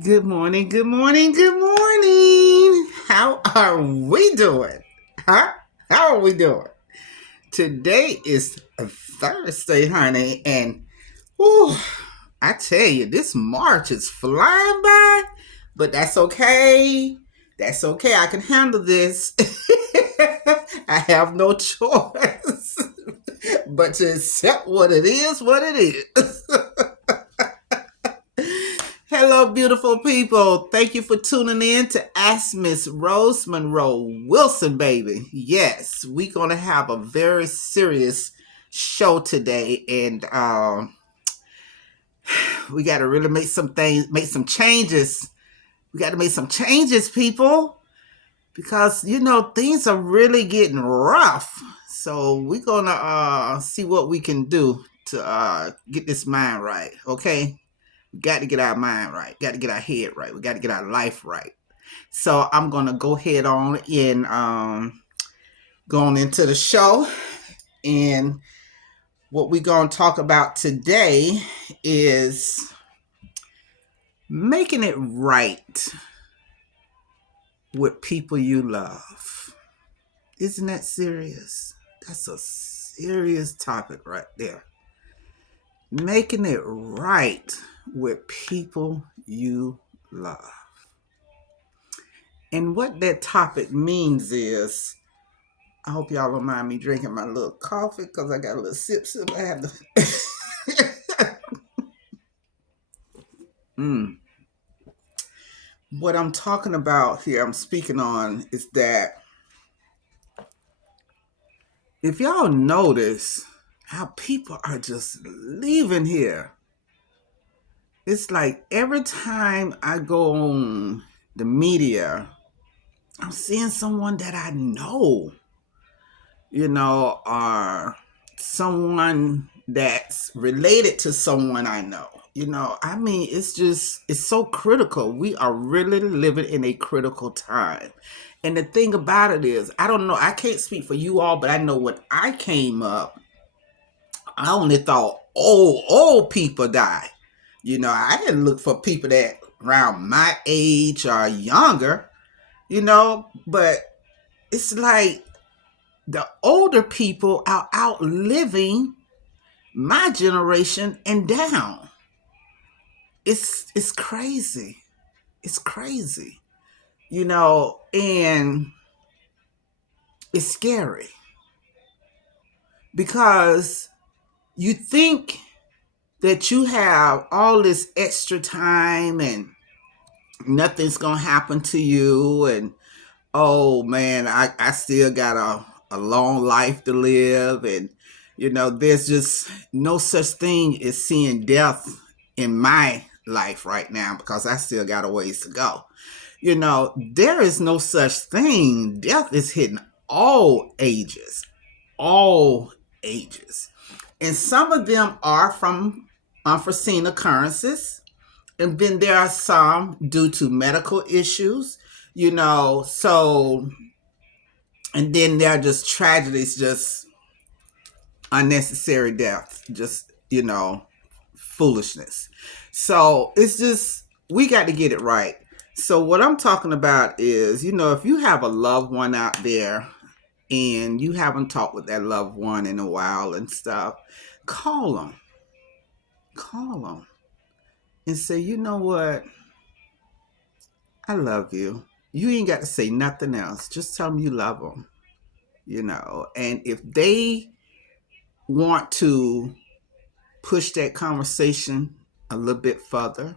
Good morning, good morning, good morning. How are we doing? Huh? How are we doing? Today is a Thursday, honey, and whew, I tell you, this March is flying by, but that's okay. That's okay. I can handle this. I have no choice but to accept what it is. Hello, beautiful people. Thank you for tuning in to Ask Miss Rose Monroe Wilson, baby. Yes, we're going to have a very serious show today, and we got to really make some things, make some changes. We got to make some changes, people, because things are really getting rough. So we're gonna see what we can do to get this mind right. Okay, we got to get our mind right. Got to get our head right. We got to get our life right. So I'm gonna go ahead on and going into the show. And what we're gonna talk about today is making it right with people you love. Isn't that serious? That's a serious topic right there. Making it right with people you love. And what that topic means is, I hope y'all don't mind me drinking my little coffee because I got a little sip. I have to. mm. What I'm talking about here, I'm speaking on, is that if y'all notice how people are just leaving here, it's like every time I go on the media, I'm seeing someone that I know, or someone that's related to someone I know. I mean, it's so critical. We are really living in a critical time. And the thing about it is, I don't know, I can't speak for you all, but I know when I came up, I only thought old people die. I didn't look for people that around my age or younger, but it's like the older people are outliving my generation and down. It's crazy. It's crazy. And it's scary because you think that you have all this extra time and nothing's gonna happen to you, and oh man, I still got a long life to live, and there's just no such thing as seeing death in my life right now because I still got a ways to go. There is no such thing. Death is hitting all ages, all ages. And some of them are from unforeseen occurrences. And then there are some due to medical issues, so, and then there are just tragedies, just unnecessary death, just, foolishness. So it's just, we got to get it right. So what I'm talking about is, if you have a loved one out there and you haven't talked with that loved one in a while and stuff, call them. Call them and say, you know what? I love you. You ain't got to say nothing else. Just tell them you love them, And if they want to push that conversation a little bit further,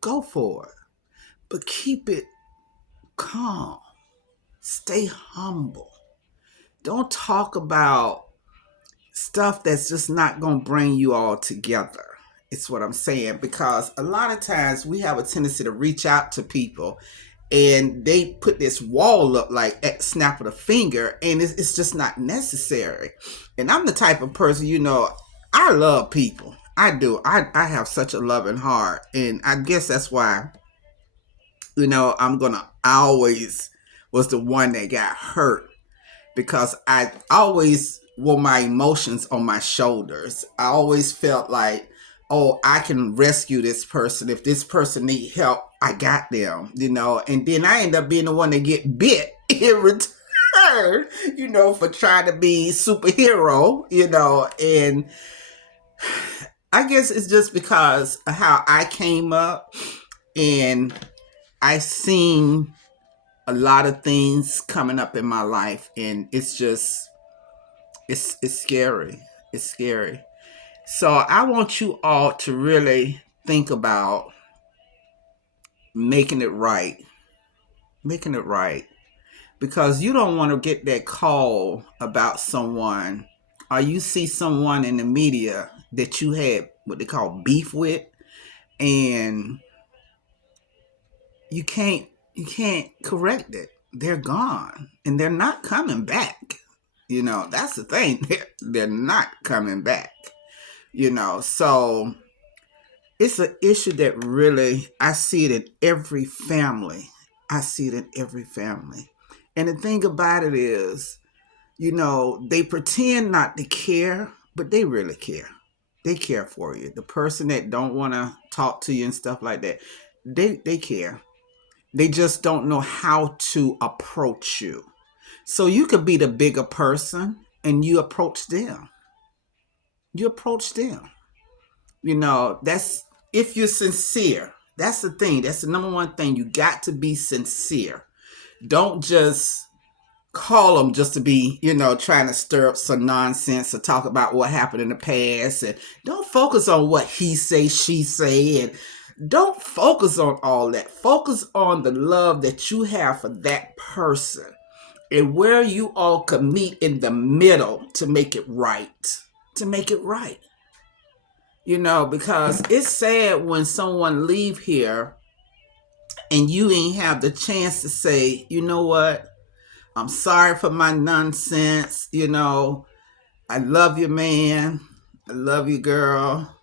go for it. But keep it calm. Stay humble. Don't talk about stuff that's just not going to bring you all together. It's what I'm saying, because a lot of times we have a tendency to reach out to people and they put this wall up like at snap of the finger, and it's just not necessary. And I'm the type of person, I love people. I do. I have such a loving heart, and I guess that's why, I'm gonna always was the one that got hurt, because I always wore my emotions on my shoulders. I always felt like, oh, I can rescue this person. If this person need help, I got them, and then I end up being the one that get bit in return, for trying to be superhero, and I guess it's just because of how I came up, and I seen a lot of things coming up in my life, and it's just it's scary. It's scary. So I want you all to really think about making it right. Making it right. Because you don't want to get that call about someone, or you see someone in the media that you had what they call beef with, and you can't correct it. They're gone and they're not coming back. That's the thing. They're not coming back. So it's an issue that really, I see it in every family. I see it in every family. And the thing about it is, they pretend not to care, but they really care. They care for you. The person that don't want to talk to you and stuff like that, they care. They just don't know how to approach you. So you could be the bigger person and you approach them. You approach them. That's if you're sincere. That's the thing. That's the number one thing. You got to be sincere. Don't just call them just to be, trying to stir up some nonsense or talk about what happened in the past. And don't focus on what he say, she say, and don't focus on all that. Focus on the love that you have for that person and where you all can meet in the middle to make it right. To make it right. Because it's sad when someone leave here and you ain't have the chance to say, you know what? I'm sorry for my nonsense. I love you, man. I love you, girl.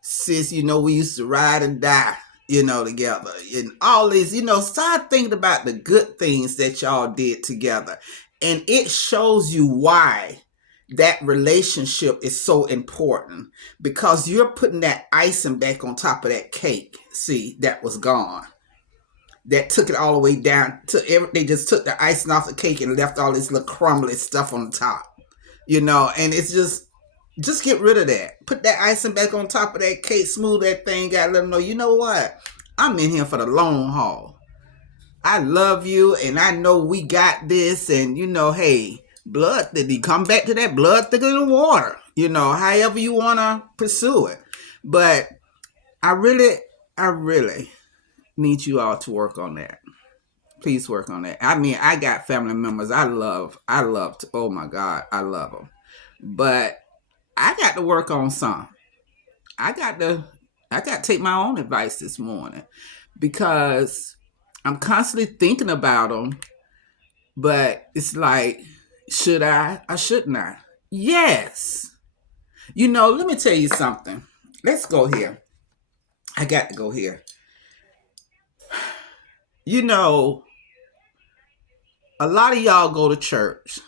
Sis, we used to ride and die, together. And all these, start thinking about the good things that y'all did together. And it shows you why that relationship is so important, because you're putting that icing back on top of that cake. See, that was gone. That took it all the way down to they just took the icing off the cake and left all this little crumbly stuff on the top. And it's just get rid of that. Put that icing back on top of that cake, smooth that thing out, let them know, you know what? I'm in here for the long haul. I love you and I know we got this, and hey, blood, did he come back to that blood thicker than water? However you want to pursue it. But I really need you all to work on that. Please work on that. I mean, I got family members I love. Oh my God, I love them. But I got to work on some. I got to take my own advice this morning, because I'm constantly thinking about them. But it's like, should I or shouldn't I? Yes. Let me tell you something. Let's go here. I got to go here. A lot of y'all go to church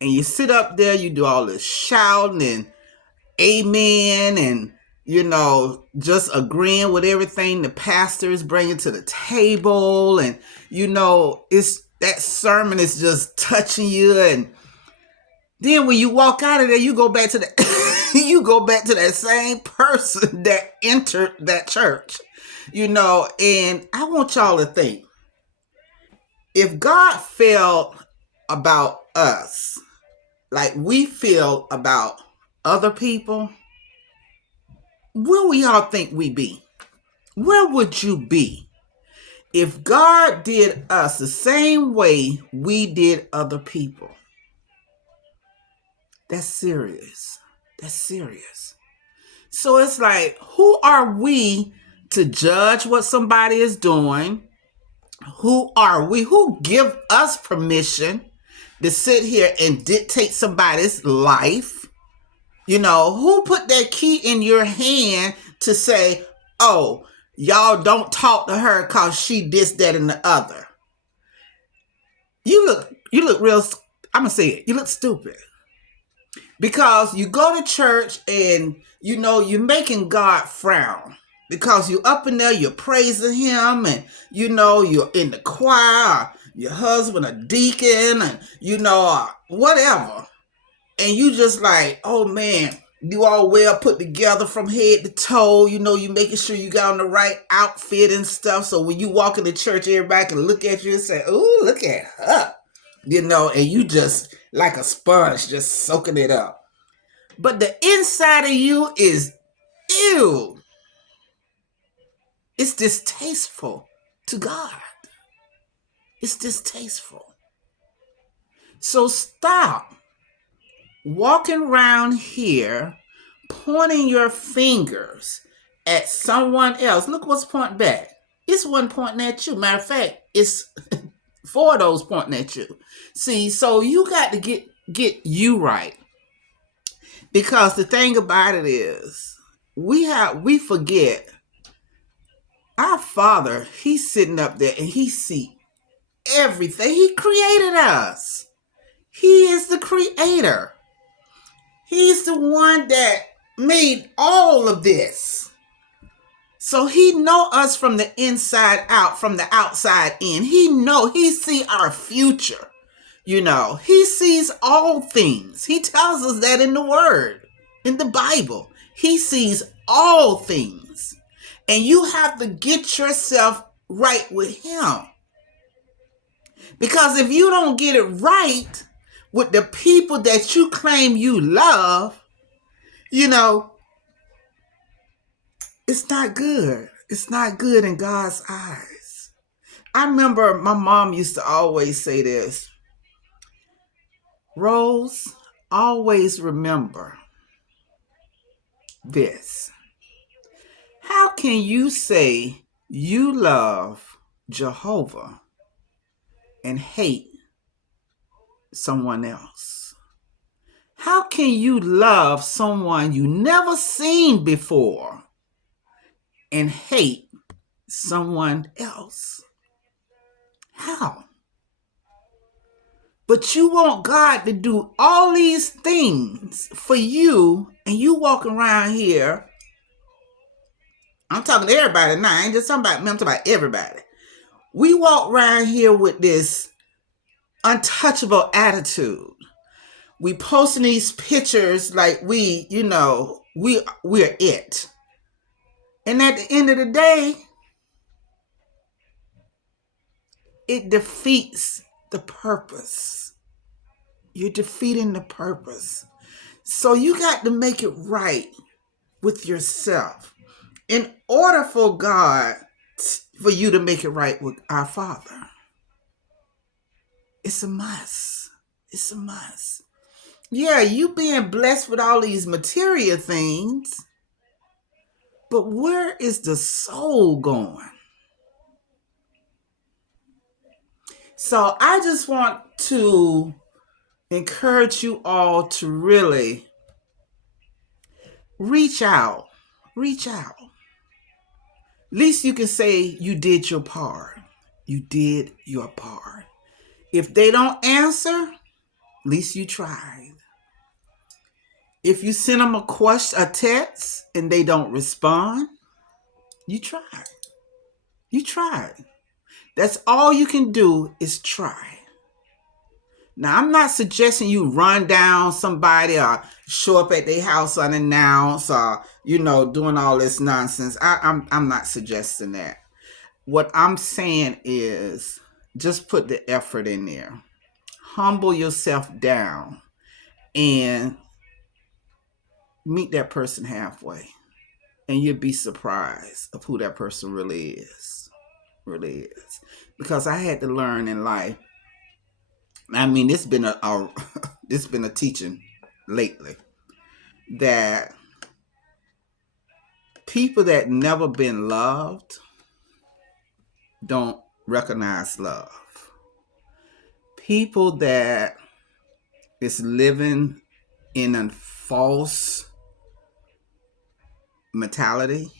and you sit up there, you do all this shouting and amen and, just agreeing with everything the pastor is bringing to the table. And, it's that sermon is just touching you. And then when you walk out of there, you go back to you go back to that same person that entered that church, and I want y'all to think, if God felt about us like we feel about other people, where we all think we be? Where would you be if God did us the same way we did other people? That's serious. That's serious. So it's like, who are we to judge what somebody is doing? Who are we? Who give us permission to sit here and dictate somebody's life? Who put that key in your hand to say, oh, y'all don't talk to her because she this, that, and the other? You look real, I'm going to say it, you look stupid. Because you go to church and you're making God frown because you up in there, you're praising him, and you're in the choir, your husband a deacon, and whatever, and you just like, oh man, you all well put together from head to toe, you making sure you got on the right outfit and stuff, so when you walk into church, everybody can look at you and say, oh, look at her, and you just like a sponge just soaking it up. But the inside of you is, ew. It's distasteful to God. It's distasteful. So stop walking around here pointing your fingers at someone else. Look what's pointing back. It's one pointing at you. Matter of fact, it's four of those pointing at you. See, so you got to get you right. Because the thing about it is, we forget our Father, he's sitting up there and he see everything. He created us. He is the creator. He's the one that made all of this. So he know us from the inside out, from the outside in. He see our future. He sees all things. He tells us that in the word, in the Bible. He sees all things. And you have to get yourself right with him. Because if you don't get it right with the people that you claim you love, it's not good. It's not good in God's eyes. I remember my mom used to always say this, Rose, always remember this. How can you say you love Jehovah and hate someone else? How can you love someone you never seen before and hate someone else? How? But you want God to do all these things for you, and you walking around here. I'm talking to everybody now. I ain't just talking about me. I'm talking about everybody. We walk around here with this untouchable attitude. We posting these pictures like we're it. And at the end of the day, it defeats the purpose. You're defeating the purpose. So you got to make it right with yourself. In order for God, for you to make it right with our Father, it's a must. It's a must. Yeah, you being blessed with all these material things, but where is the soul going? So I just want to encourage you all to really reach out. Reach out. At least you can say you did your part. You did your part. If they don't answer, at least you tried. If you send them a text, and they don't respond, you tried. You tried. That's all you can do is try. Now, I'm not suggesting you run down somebody or show up at their house unannounced or, doing all this nonsense. I'm not suggesting that. What I'm saying is just put the effort in there. Humble yourself down and meet that person halfway. And you'll be surprised of who that person really is. Really is. Because I had to learn in life. I mean, it's been a teaching lately that people that never been loved don't recognize love. People that is living in a false mentality,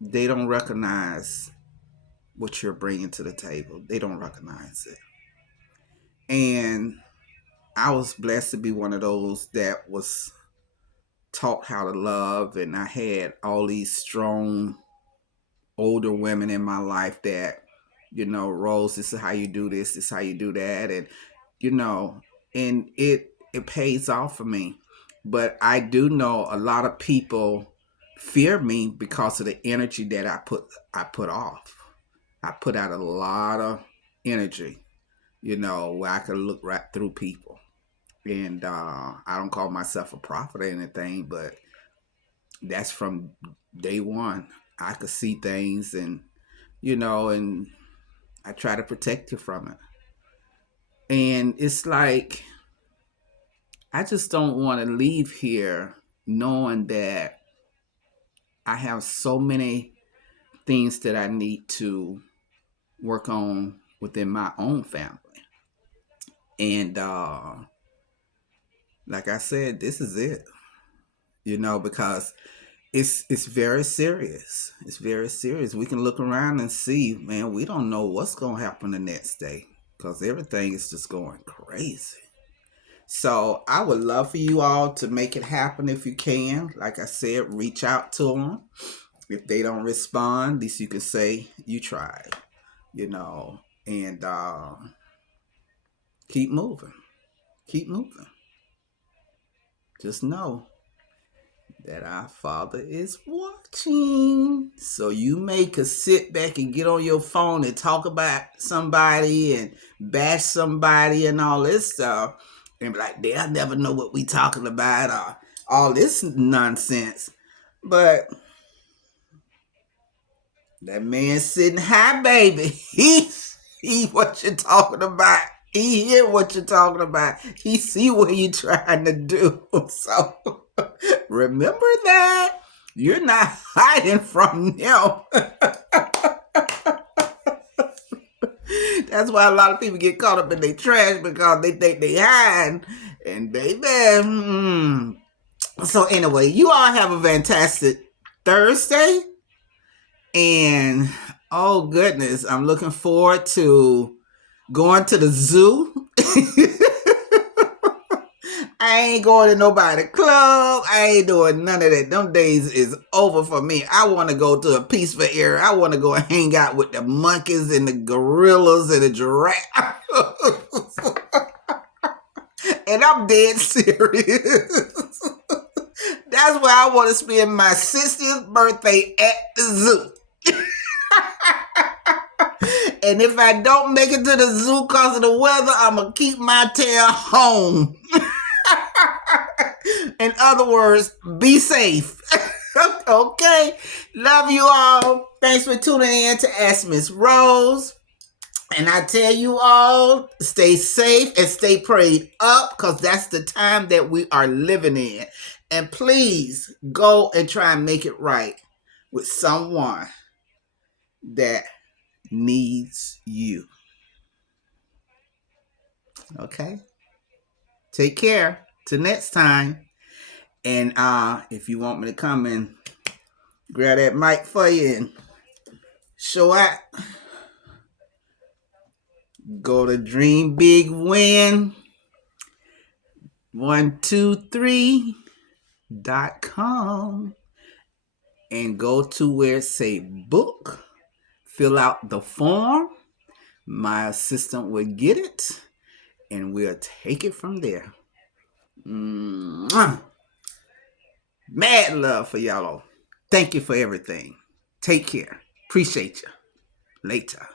they don't recognize what you're bringing to the table. They don't recognize it. And I was blessed to be one of those that was taught how to love, and I had all these strong older women in my life that, Rose, this is how you do this is how you do that, and you know and it pays off for me. But I do know a lot of people fear me because of the energy that I put off. I put out a lot of energy, where I can look right through people. And I don't call myself a prophet or anything, but that's from day one. I could see things, and I try to protect you from it. And it's like, I just don't want to leave here knowing that I have so many things that I need to work on within my own family. And like I said, this is it, because it's very serious. It's very serious. We can look around and see, man, we don't know what's going to happen the next day because everything is just going crazy. So I would love for you all to make it happen if you can. Like I said, reach out to them. If they don't respond, at least you can say you tried, and keep moving. Keep moving. Just know that our Father is watching. So you may could sit back and get on your phone and talk about somebody and bash somebody and all this stuff and be like, they'll never know what we talking about or all this nonsense. But that man sitting high, baby. He what you're talking about. He hear what you're talking about. He see what you're trying to do. So remember that. You're not hiding from him. That's why a lot of people get caught up in their trash because they think they hide. And baby. So anyway, you all have a fantastic Thursday. And oh goodness, I'm looking forward to going to the zoo. I ain't going to nobody club. I ain't doing none of that. Them days is over for me. I want to go to a peaceful area. I want to go and hang out with the monkeys and the gorillas and the giraffes. And I'm dead serious. That's where I want to spend my 60th birthday, at the zoo. And if I don't make it to the zoo because of the weather, I'm going to keep my tail home. In other words, be safe. Okay? Love you all. Thanks for tuning in to Ask Miss Rose. And I tell you all, stay safe and stay prayed up because that's the time that we are living in. And please go and try and make it right with someone that needs you. Okay? Take care. Till next time. And if you want me to come and grab that mic for you and show out, go to Dream Big Win 123.com and go to where it say book. Fill out the form. My assistant will get it and we'll take it from there. Mad love for y'all. Thank you for everything. Take care. Appreciate you. Later.